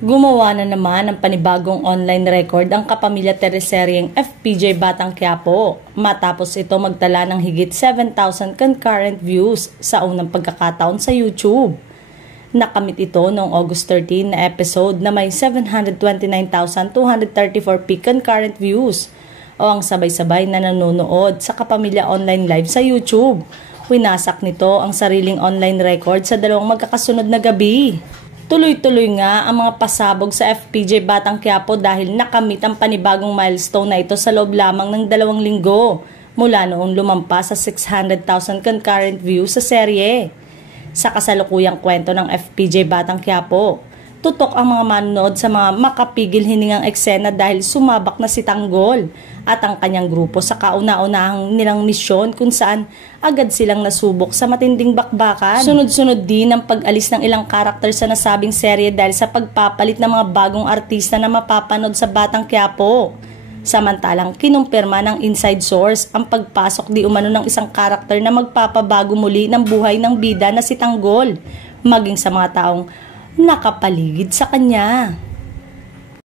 Gumawa na naman ng panibagong online record ang kapamilya teleseryeng FPJ Batang Quiapo matapos ito magtala ng higit 7,000 concurrent views sa unang pagkakataon sa YouTube. Nakamit ito noong August 13 na episode na may 729,234 peak concurrent views o ang sabay-sabay na nanonood sa kapamilya online live sa YouTube. Winasak nito ang sariling online record sa dalawang magkakasunod na gabi. Tuloy-tuloy nga ang mga pasabog sa FPJ Batang Quiapo dahil nakamit ang panibagong milestone na ito sa loob lamang ng 2 linggo mula noong lumampas sa 600,000 concurrent views sa serye. Sa kasalukuyang kwento ng FPJ Batang Quiapo, tutok ang mga manonood sa mga makapigil hiningang eksena dahil sumabak na si Tanggol at ang kanyang grupo sa kauna-unahang nilang misyon kung saan agad silang nasubok sa matinding bakbakan. Sunod-sunod din ang pag-alis ng ilang karakter sa nasabing serye dahil sa pagpapalit ng mga bagong artista na mapapanood sa Batang Quiapo. Samantalang kinumpirma ng inside source ang pagpasok di umano ng isang karakter na magpapabago muli ng buhay ng bida na si Tanggol, maging sa mga taong nakapaligid sa kanya.